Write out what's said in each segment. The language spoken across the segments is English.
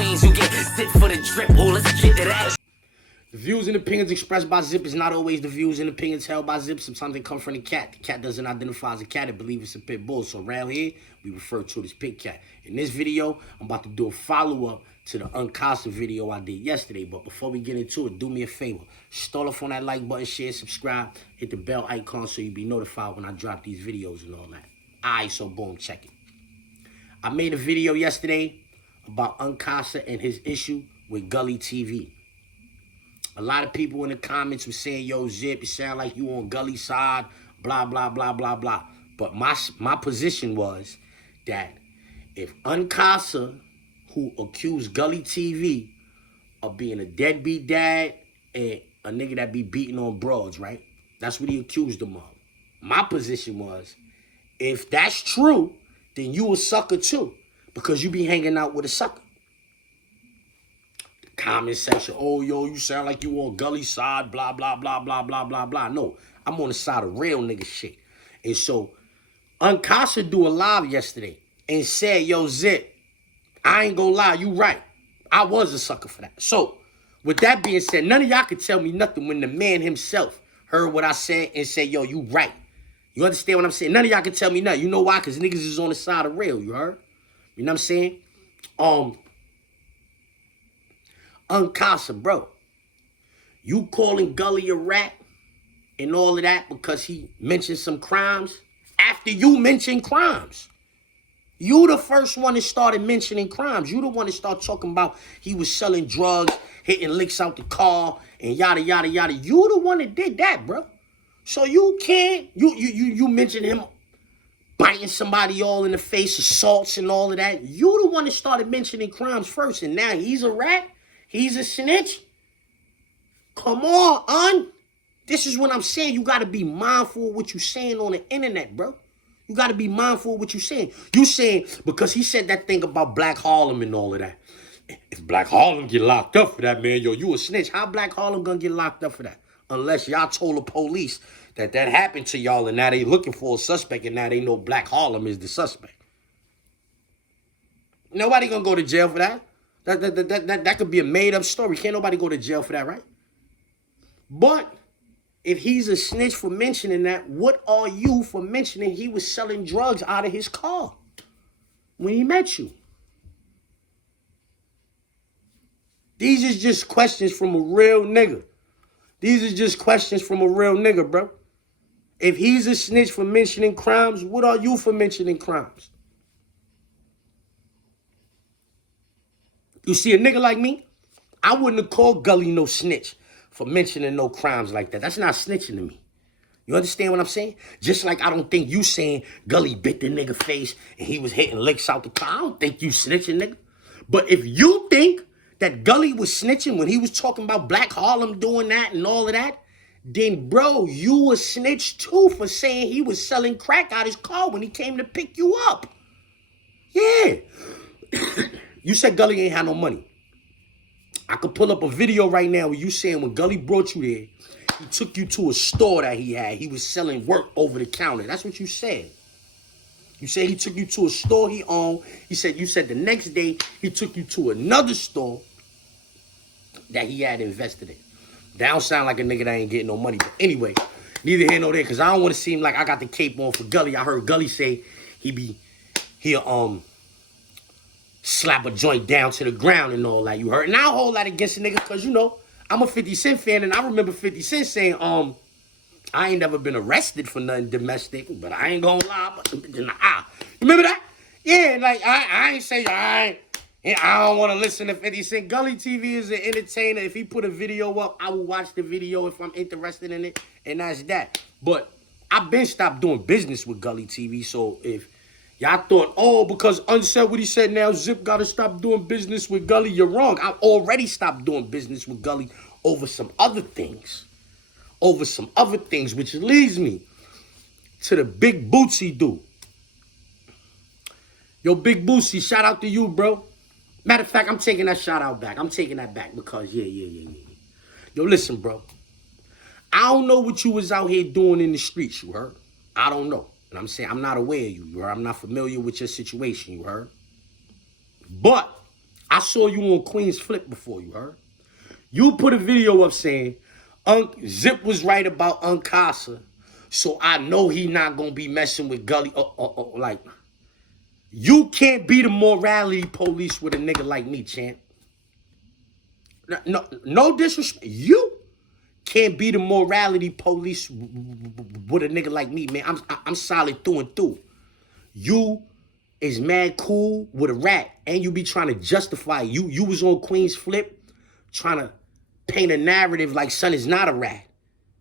queens, you get zip for the drip. Oh, let's get to that. The views and opinions expressed by Zip is not always the views and opinions held by Zip. Sometimes they come from the cat. The cat doesn't identify as a cat. It believes it's a pit bull. So around here, we refer to it as pit cat. In this video, I'm about to do a follow-up to the Unkasa video I did yesterday. But before we get into it, do me a favor. Start off on that like button, share, subscribe, hit the bell icon so you'll be notified when I drop these videos and all that. Alright, so boom, check it. I made a video yesterday about Unkasa and his issue with Gully TV. A lot of people in the comments were saying, yo, Zip, you sound like you on Gully's side, blah, blah, blah, blah, blah. But my position was that if Unkasa, who accused Gully TV of being a deadbeat dad and a nigga that be beating on broads, right? That's what he accused him of. My position was, if that's true, then you a sucker too, because you be hanging out with a sucker. Comment section, oh, yo, you sound like you on Gully's side, blah, blah, blah, blah, blah, blah, blah. No, I'm on the side of real nigga shit. And so, Unkasa do a live yesterday and said, yo, Zip, I ain't gonna lie, you right. I was a sucker for that. So, with that being said, none of y'all could tell me nothing when the man himself heard what I said and said, yo, you right. You understand what I'm saying? None of y'all can tell me nothing. You know why? Because niggas is on the side of real, you heard? You know what I'm saying? Unkasa, bro, you calling Gully a rat and all of that because he mentioned some crimes after you mentioned crimes. You the first one that started mentioning crimes. You the one that started talking about he was selling drugs, hitting licks out the car, and yada, yada, yada. You the one that did that, bro. So you can't, you mentioned him biting somebody all in the face, assaults and all of that. You the one that started mentioning crimes first, and now he's a rat? He's a snitch? Come on, This is what I'm saying. You got to be mindful of what you're saying on the internet, bro. You got to be mindful of what you're saying. You saying, because he said that thing about Black Harlem and all of that. If Black Harlem get locked up for that, man, yo, you a snitch. How Black Harlem gonna get locked up for that? Unless y'all told the police that happened to y'all and now they looking for a suspect and now they know Black Harlem is the suspect. Nobody gonna go to jail for that. That could be a made-up story. Can't nobody go to jail for that, right? But if he's a snitch for mentioning that, what are you for mentioning he was selling drugs out of his car when he met you? These is just questions from a real nigga. These are just questions from a real nigga, bro. If he's a snitch for mentioning crimes, what are you for mentioning crimes? You see, a nigga like me, I wouldn't have called Gully no snitch for mentioning no crimes like that. That's not snitching to me. You understand what I'm saying? Just like I don't think you saying Gully bit the nigga face and he was hitting licks out the car. I don't think you snitching, nigga. But if you think that Gully was snitching when he was talking about Black Harlem doing that and all of that, then, bro, you a snitch too for saying he was selling crack out his car when he came to pick you up. Yeah. You said Gully ain't had no money. I could pull up a video right now where you saying when Gully brought you there, he took you to a store that he had. He was selling work over the counter. That's what you said. You said he took you to a store he owned. You said the next day he took you to another store that he had invested in. That don't sound like a nigga that ain't getting no money. But anyway, neither here nor there, because I don't want to seem like I got the cape on for Gully. I heard Gully say he'll slap a joint down to the ground and all that. You heard? And I don't hold that against a nigga because, you know, I'm a 50 Cent fan, and I remember 50 Cent saying, I ain't never been arrested for nothing domestic, but I ain't gonna lie. But, you remember that? Yeah, like, I ain't say, I don't want to listen to 50 Cent. Gully TV is an entertainer. If he put a video up, I will watch the video if I'm interested in it, and that's that. But I've been stopped doing business with Gully TV, so if y'all thought, oh, because unsaid what he said now, Zip got to stop doing business with Gully, you're wrong. I already stopped doing business with Gully over some other things. Which leads me to the Big Bootsy dude. Yo, Big Bootsy, shout out to you, bro. Matter of fact, I'm taking that shout out back. I'm taking that back because, yeah. Yo, listen, bro. I don't know what you was out here doing in the streets, you heard? I don't know. And I'm saying I'm not aware of you, you heard? I'm not familiar with your situation, you heard? But I saw you on Queen's Flip before, you heard? You put a video up saying, Zip was right about Unkasa, so I know he not gonna be messing with Gully. Like, you can't be the morality police with a nigga like me, champ. No disrespect. You can't be the morality police with a nigga like me, man. I'm solid through and through. You is mad cool with a rat, and you be trying to justify it. You was on Queen's Flip trying to paint a narrative like son is not a rat.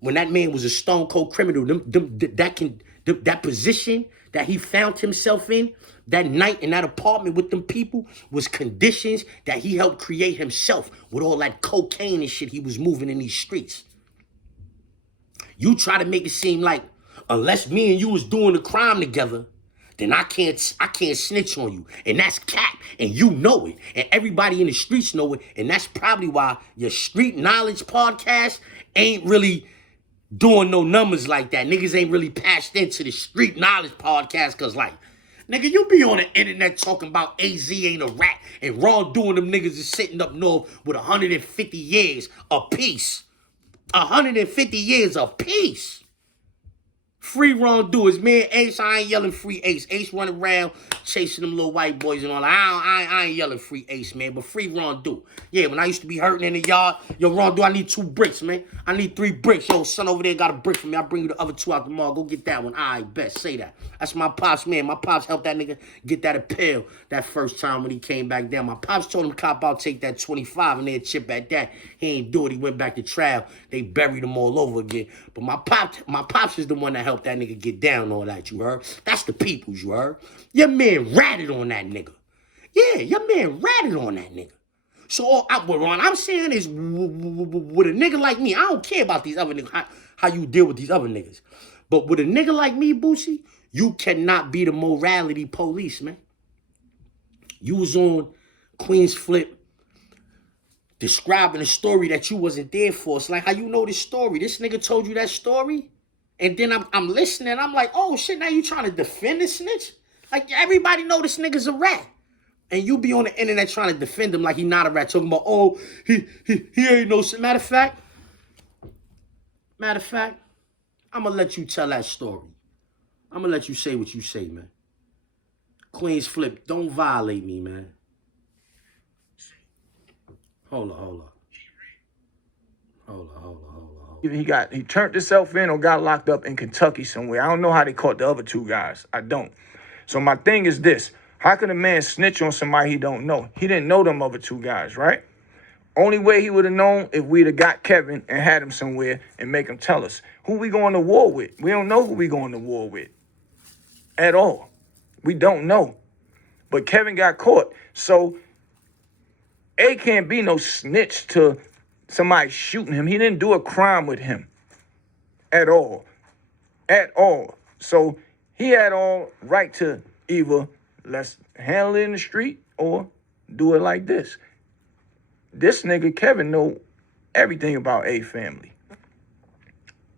When that man was a stone cold criminal, that position that he found himself in that night in that apartment with them people was conditions that he helped create himself with all that cocaine and shit he was moving in these streets. You try to make it seem like unless me and you was doing the crime together, then I can't snitch on you. And that's cap, and you know it. And everybody in the streets know it. And that's probably why your street knowledge podcast ain't really doing no numbers like that. Niggas ain't really passed into the street knowledge podcast because, like, nigga, you be on the internet talking about AZ ain't a rat and wrongdoing them niggas is sitting up north with 150 years apiece. 150 years apiece. Free wrongdoers, man. Ace, I ain't yelling free Ace. Ace running around chasing them little white boys and all that. I ain't yelling free Ace, man, but free wrongdo. Yeah, when I used to be hurting in the yard, yo, wrongdo, I need 2 bricks, man. I need 3 bricks. Yo, son over there got a brick for me. I'll bring you the other 2 out tomorrow. Go get that one. All right, bet. Say that. That's my pops, man. My pops helped that nigga get that appeal that first time when he came back down. My pops told him cop out, take that 25 and they'd chip at that. He ain't do it. He went back to trial. They buried him all over again. But my pops is the one that helped that nigga get down all that, you heard? That's the peoples, you heard? Your man ratted on that nigga. Yeah, your man ratted on that nigga. So what I'm saying is, with a nigga like me, I don't care about these other niggas, how you deal with these other niggas. But with a nigga like me, Bootsy, you cannot be the morality police, man. You was on Queen's Flip describing a story that you wasn't there for. It's like, how you know this story? This nigga told you that story? And then I'm listening, I'm like, oh shit, now you trying to defend this snitch? Like, everybody know this nigga's a rat. And you be on the internet trying to defend him like he not a rat, talking about, oh, he ain't no shit. Matter of fact, I'm gonna let you tell that story. I'm gonna let you say what you say, man. Queen's Flip, don't violate me, man. Hold on. He turned himself in or got locked up in Kentucky somewhere. I don't know how they caught the other 2 guys. I don't. So my thing is this. How can a man snitch on somebody he don't know? He didn't know them other 2 guys, right? Only way he would have known if we'd have got Kevin and had him somewhere and make him tell us. Who we going to war with? We don't know who we going to war with at all. We don't know. But Kevin got caught. So A can't be no snitch to somebody shooting him. He didn't do a crime with him at all. At all. So he had all right to either let's handle it in the street or do it like this. This nigga Kevin know everything about A family.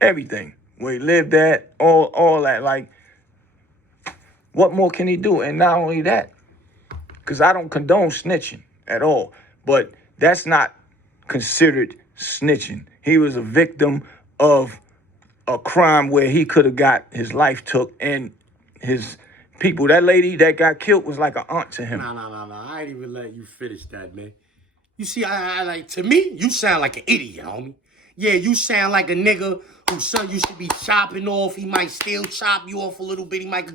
Everything. Where he lived at, all that. Like, what more can he do? And not only that, because I don't condone snitching at all. But that's not considered snitching. He was a victim of a crime where he could have got his life took and his people. That lady that got killed was like an aunt to him. Nah. I ain't even let you finish that, man. You see, I like, to me, you sound like an idiot, homie. Yeah, you sound like a nigga whose son used to be chopping off. He might still chop you off a little bit. He might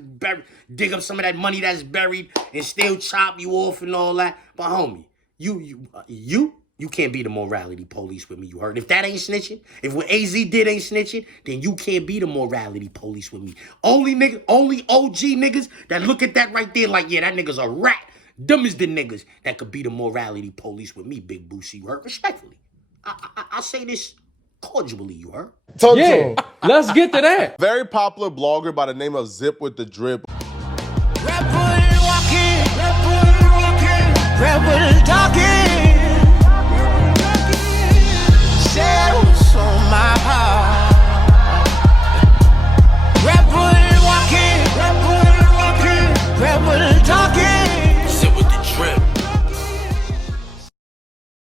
dig up some of that money that's buried and still chop you off and all that. But homie, you can't be the morality police with me, you heard? If that ain't snitching, if what AZ did ain't snitching, then you can't be the morality police with me. Only OG niggas that look at that right there like, yeah, that nigga's a rat. Them is the niggas that could be the morality police with me, Big Bootsy, you heard? Respectfully. I say this cordially, you heard? Yeah, let's get to that. Very popular blogger by the name of ZIPWITTHEDRIP. Rebel walking, rebel talking.